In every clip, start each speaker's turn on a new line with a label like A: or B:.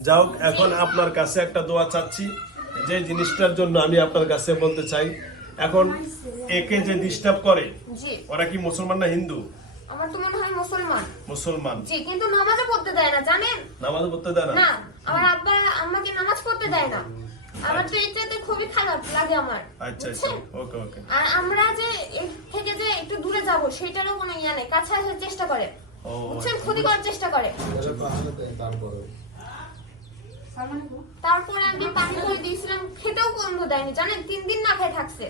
A: যাও এখন আপনার কাছে একটা দোয়া চাচ্ছি। যে জিনিসটার জন্য আমি আপনার কাছে বলতে চাই এখন একে যে ডিস্টার্ব করে ওরা কি মুসলমান না হিন্দু?
B: আমার তো মনে হয় মুসলমান।
A: মুসলমান।
B: জি কিন্তু নামাজও পড়তে দেয় না জানেন?
A: নামাজ পড়তে দেয় না?
B: না আমার আব্বা আমাকে নামাজ পড়তে দেয় না। আমার তো এটাতে খুবই খারাপ লাগে আমার
A: আচ্ছা আচ্ছা। ওকে ওকে।
B: আর আমরা যে থেকে যে একটু দূরে যাব সেটারও কোনো ইয়া নেই কাছে আসার চেষ্টা করে
A: ও
B: বুঝছেন? ক্ষতি করার চেষ্টা করে।
C: তারপরে
B: তারপরে আমি পানি করে দিয়েছিলাম খেতেও পর্যন্ত দেয়নি জানেন? তিন দিন না খেয়ে থাকছে।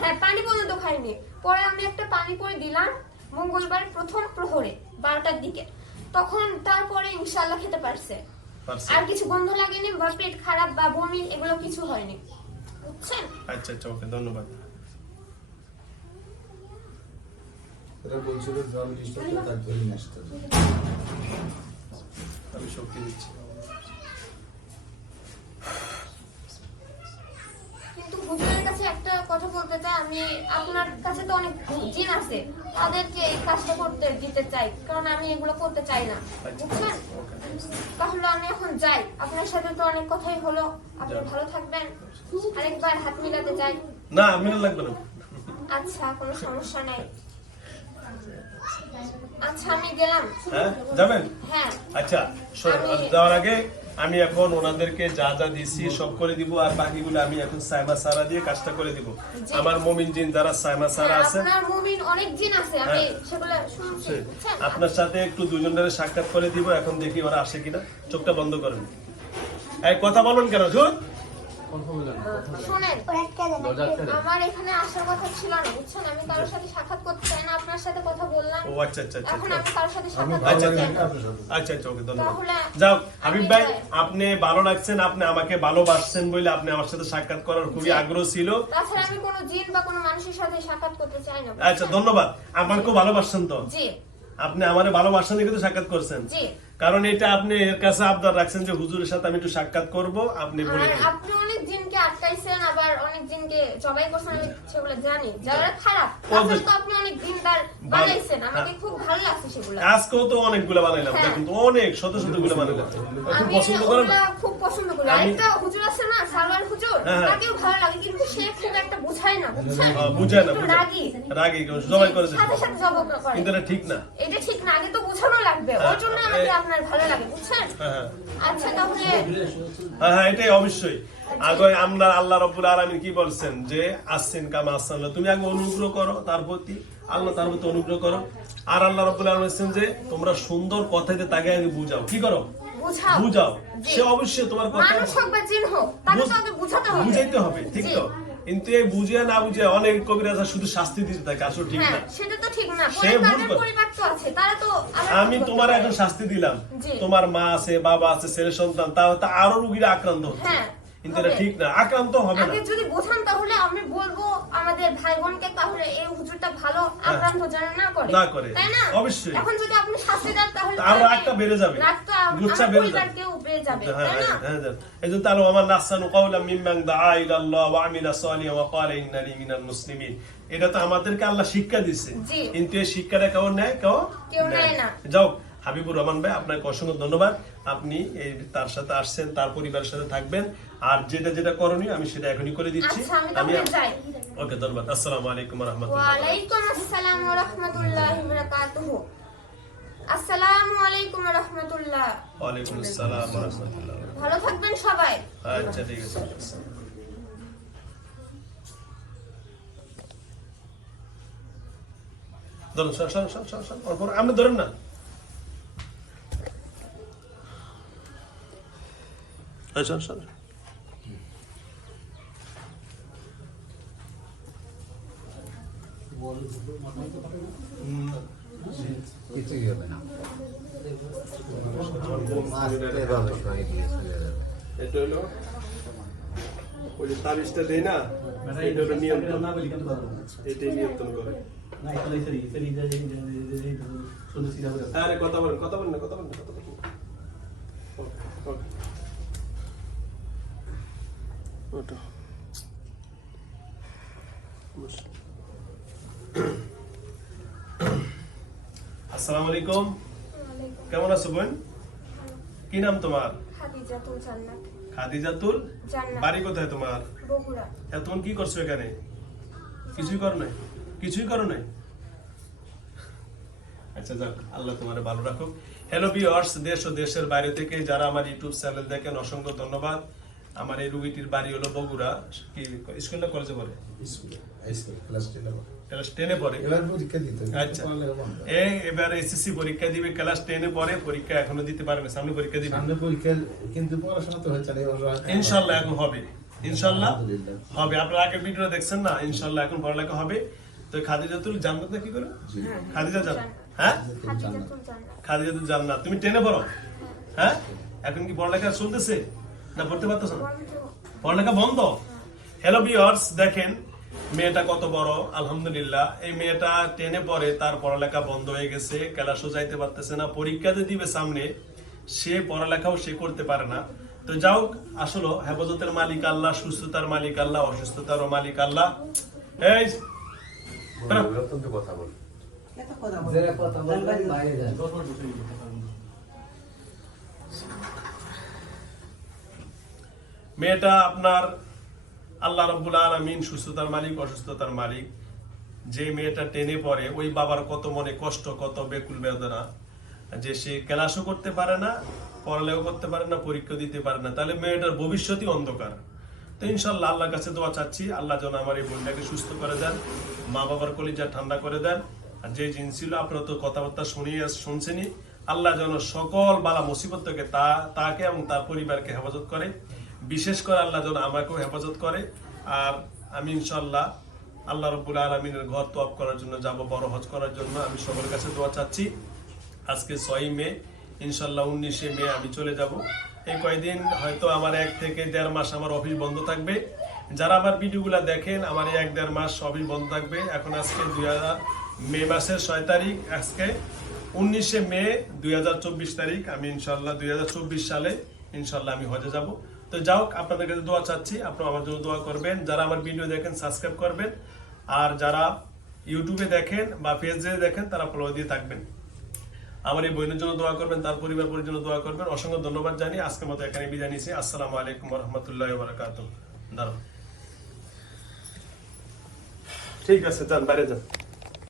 B: হ্যাঁ পানি পর্যন্ত খাইনি। পরে আমি একটা পানি করে দিলাম মঙ্গলবার প্রথম প্রহরে বারোটার দিকে। তখন তারপরে ইনশাল্লাহ খেতে পারছে।
A: পারছে।
B: আর কিছু গন্ধ লাগেনি বা পেট খারাপ বা বমি এগুলো কিছু হয়নি। বুঝছেন?
A: আচ্ছা আচ্ছা ওকে ধন্যবাদ।
C: এরা বলছিল জল ডিস্টার্ব করে আসতে
A: আমি শক্তি দিচ্ছি
B: কিন্তু হুজুরের কাছে একটা কথা আমি আপনার কাছে তো অনেক জিন আছে তাদেরকে এই কাজটা করতে দিতে চাই কারণ আমি এগুলো করতে চাই না। বুঝছেন? তাহলে আমি এখন যাই। আপনার সাথে তো অনেক কথাই হলো। আপনি ভালো থাকবেন। আরেকবার হাত মিলাতে যাই।
A: না মিনা লাগবে না।
B: আচ্ছা কোনো সমস্যা নাই। আচ্ছা আমি গেলাম।
A: হ্যাঁ যাবেন?
B: হ্যাঁ।
A: আচ্ছা যাওয়ার আগে আমি এখন ওনাদেরকে যা যা দিছি সব করে দিব আর বাকিগুলো আমি এখন সাইমা সারা দিয়ে কাজটা করে দিব। আমার মমিন জিন যারা সাইমা সারা
B: হ্যাঁ,
A: আছে
B: আপনার মুমিন অনেক জিন আছে আমি
A: হ্যাঁ। আপনার সাথে একটু দুজনের সাক্ষাৎ করে দিব এখন দেখি ওরা আসে কিনা। চোখটা বন্ধ করেন। এই কথা বলুন কেন ঝুট
B: শোনেন আমার এখানে আসার কথা ছিল না বুঝছেন? আমি কারোর সাথে সাক্ষাৎ করতে চাই না আপনার সাথে কথা বললাম।
A: ও আচ্ছা আচ্ছা আচ্ছা
B: এখন
A: আচ্ছা।
B: আমি কারোর সাথে সাক্ষাৎ
A: আচ্ছা,
B: করতে
C: লাগে
B: চাই না।
C: আপনার সাথে।
A: আচ্ছা আচ্ছা ওকে ধন্যবাদ। যাও হাবিব ভাই আপনি ভালো লাগছেন আপনি আমাকে ভালোবাসছেন বলে আপনি আমার সাথে সাক্ষাৎ করার খুবই আগ্রহ ছিল।
B: তাছাড়া আমি কোনো জিন বা কোনো মানুষের সাথে সাক্ষাৎ করতে চাই না
A: আচ্ছা ধন্যবাদ। আমাকেও ভালোবাসছেন তো?
B: জি।
A: আপনি আমারে ভালোবাসেন দেখে তো সাক্ষাৎ করছেন।
B: জি।
A: কারণ এটা আপনি এর কাছে আবদার রাখছেন যে হুজুরের সাথে আমি একটু সাক্ষাৎ করব আপনি বলে
B: আপনি অনেক দিনকে আটকাইছেন আবার অনেক দিনকে জবাই করছেন আমি সেগুলো জানি। যারা খারাপ তো আপনি অনেক বানাইছেন আমাকে খুব ভালো লাগছে সেগুলো।
A: আজকেও তো অনেকগুলো বানাইলাম। দেখুন তো অনেক শত শতগুলো বানাইলাম। খুব পছন্দ করেন?
B: খুব পছন্দ করি।
A: আমি-
B: হুজুর আছে না সালমান হুজুর। তাকেও ভালো লাগে কিন্তু সে খুব একটা বুঝায় না বুঝছেন
A: বুঝায় না
B: রাগী।
A: রাগী জবাই করে
B: সাথে সাথে জবাব করে
A: কিন্তু এটা ঠিক না।
B: এটা ঠিক না আগে তো বোঝানো লাগবে। ওর জন্য আমাকে আপনার ভালো লাগে বুঝছেন? আচ্ছা তাহলে
A: হ্যাঁ হ্যাঁ এটাই অবশ্যই। আগে আমরা আল্লাহ রব্বুল আলামিন কি বলছেন? যে আসছেন কামা আসছেন তুমি আগে অনুগ্রহ করো তার প্রতি আল্লাহ তার প্রতি অনুগ্রহ করো। আর আল্লাহ রব্বুল আলামিন বলছেন যে তোমরা সুন্দর কথাতে তাকে আগে বুঝাও। কি করো?
B: বুঝাও।
A: সে অবশ্যই তোমার কথা বুঝাইতে হবে ঠিক তো? কিন্তু এই বুঝিয়ে না বুঝে অনেক কবিরাজ শুধু শাস্তি দিতে থাকে আসলে ঠিক
B: হ্যাঁ
A: না।
B: সেটা তো ঠিক না।
A: সে ভুল করে। আমি তোমার এখন শাস্তি দিলাম। তোমার মা আছে বাবা আছে ছেলে সন্তান তাও তা আরও রুগীরা আক্রান্ত হচ্ছে।
B: হ্যাঁ,
A: কিন্তু এটা ঠিক না। আক্রান্ত হবে না।
B: যদি বোঝান তাহলে আমি বলব আমাদের ভাই বোনকে তাহলে এই হুজুরটা ভালো আক্রান্ত যেন না করে।
A: না করে।
B: তাই না?
A: অবশ্যই।
B: এখন যদি আপনি শাস্তি দেন তাহলে আরও
A: একটা বেড়ে যাবে। গুচ্ছা বেড়ে যাবে।
B: যাবে
A: হ্যাঁ,
B: তাই না?
A: হ্যাঁ, হ্যাঁ, এই জন্য তাহলে আমার নাসানু কাউলাম মিম্মান দাআ ইলাল্লাহ ওয়া আমিলা সালিহান ওয়া ক্বালা ইন্নানি মিনাল মুসলিমিন। এটা তো আমাদেরকে আল্লাহ শিক্ষা দিছে। কিন্তু এই শিক্ষাটা কেউ নেয় কেউ
B: কেউ নেয় না।
A: যাও হাবিবুর রহমান ভাই আপনাকে অসংখ্য ধন্যবাদ। আপনি তার সাথে আসছেন তার পরিবারের সাথে থাকবেন। আর যেটা যেটা করণীয় আমি সেটা এখনই করে দিচ্ছি।
B: আচ্ছা আমি
A: ওকে ধন্যবাদ। আসসালামু আলাইকুম ওয়া রাহমাতুল্লাহ
B: ওয়ালাইকুম আসসালাম ওয়া রাহমাতুল্লাহি ওয়া বারাকাতুহু আসসালামু আলাইকুম ওয়া রাহমাতুল্লাহ
A: আসসালাম ওয়া রাহমাতুল্লাহ
B: ভালো থাকবেন সবাই।
A: আচ্ছা ঠিক আছে ধরুন সর সর সর সর সর আপনি ধরেন না। এই সর সর
C: কিছুই হবে না
A: এটা হলো ওই যে তাবিজটা দেয় না এটা হলো নিয়ন্ত্রণ এটাই নিয়ন্ত্রণ করে আরে কথা বলেন কথা বলেন না কথা বলেন কথা বলেন ওকে, ওকে। ওটা। আসসালামু আলাইকুম। কেমন আছো বোন? কি নাম তোমার?
B: খাদিজাতুল জান্নাত।
A: খাদিজাতুল?
B: জান্নাত।
A: বাড়ি কোথায় তোমার?
B: বগুড়া।
A: এতক্ষণ কি করছ এখানে? কিছুই করো নাই? কিছুই করো নাই? আচ্ছা যাক আল্লাহ তোমার ভালো রাখুক। হ্যালো ভিউয়ার্স দেশ ও দেশের বাইরে থেকে যারা আমার ইউটিউব চ্যানেল দেখেন অসংখ্য ধন্যবাদ। আমার এই রুগীটির বাড়ি হলো বগুড়া কি স্কুল না কলেজে পড়ে?
C: স্কুলে ক্লাস টেনে
A: পড়ে।
C: এবার পরীক্ষা দিতে
A: আচ্ছা। এই এবার এসএসসি পরীক্ষা দিবে ক্লাস টেনে পড়ে পরীক্ষা এখনও দিতে পারবে না সামনে পরীক্ষা দিবে।
C: সামনে পরীক্ষা কিন্তু পড়াশোনা তো হচ্ছে না
A: ইনশাল্লাহ এখন হবে। ইনশাল্লাহ হবে। আপনারা আগের ভিডিও দেখছেন না? ইনশাল্লাহ এখন পড়ালেখা হবে। তো খাদিজাতুল জান্নাত কি করে?
C: জি।
A: খাদিজা জান্নাত। হ্যাঁ?
B: খাদিজাতুল জান্নাত।
A: তুমি টেনে পড়ো। হ্যাঁ। এখন কি পড়ালেখা চলতেছে? না পড়তে পারতেছ না? পড়ালেখা বন্ধ? হ্যালো ভিউয়ার্স দেখেন মেয়েটা কত বড় আলহামদুলিল্লাহ। এই মেয়েটা টেনে পড়ে তার পড়ালেখা বন্ধ হয়ে গেছে ক্লাসও যাইতে পারতেছে না পরীক্ষাতে দিবে সামনে। সে পড়ালেখাও সে করতে পারে না। তো যাও আসলে হেফাজতের মালিক আল্লাহ সুস্থতার মালিক আল্লাহ অসুস্থতারও মালিক আল্লাহ। এই
C: কথা বল।
D: কথা বলবেন বাইরে যান
A: মেয়েটা আপনার আল্লাহ রব্বুল আলমিন সুস্থতার মালিক, অসুস্থতার মালিক। যে মেয়েটা টেনে পড়ে, ওই বাবার কত মনে কষ্ট, কত বেকুল বেদনা। যে সে ক্লাসও করতে পারে না পড়ালেও করতে পারে না পরীক্ষা দিতে পারে না। তাহলে মেয়েটার ভবিষ্যতই অন্ধকার। তো ইনশাল্লাহ আল্লাহর কাছে দোয়া চাচ্ছি, আল্লাহ যেন আমার এই বোনটাকে সুস্থ করে দেন মা বাবার কলিজা ঠান্ডা করে দেন। আর যে জিনিস ছিল, আপনারা তো কথাবার্তা শুনিয়ে শুনছেনই, আল্লাহ যেন সকল বালা মুসিবত থেকে তা, তাকে এবং তার পরিবারকে হেফাজত করে। বিশেষ করে আল্লাহ যেন আমাকেও হেফাজত করে। আর আমি ইনশাল্লাহ আল্লাহ রব্বুল আলমিনের ঘর তোয়াব করার জন্য যাব, বড় হজ করার জন্য। আমি সবার কাছে দোয়া চাচ্ছি। আজকে ছয়ই মে ইনশাল্লাহ উনিশে মে আমি চলে যাব। এই কয়দিন হয়তো আমার এক থেকে দেড় মাস আমার অফিস বন্ধ থাকবে। যারা আমার ভিডিওগুলো দেখেন, আমার এক দেড় মাস অফিস বন্ধ থাকবে। এখন আজকে দুই হাজার, মে মাসের ছয় তারিখ, আজকে উনিশে মে দুই হাজার চব্বিশ তারিখ। আমি ইনশাল্লাহ দুই হাজার চব্বিশ সালে ইনশাল্লাহ আমি হজে যাব। তো যাও, আপনাদের কাছে দোয়া চাচ্ছি, আপনারা আমার জন্য দোয়া করবেন। যারা আমার ভিডিও দেখেন সাবস্ক্রাইব করবেন। আর যারা ইউটিউবে দেখেন বা ফেসবুকে দেখেন, তারা ফলো দিয়ে থাকবেন। আমার এই বোনের জন্য দোয়া করবেন, তার পরিবার জন্য দোয়া করবেন। অসংখ্য ধন্যবাদ জানিয়ে আজকের মতো এখানে বিদায় নিচ্ছি। আসসালামু আলাইকুম রহমতুল্লাহ বারাকাতুহ দাঁড়ান ঠিক আছে, যান, বাইরে যান।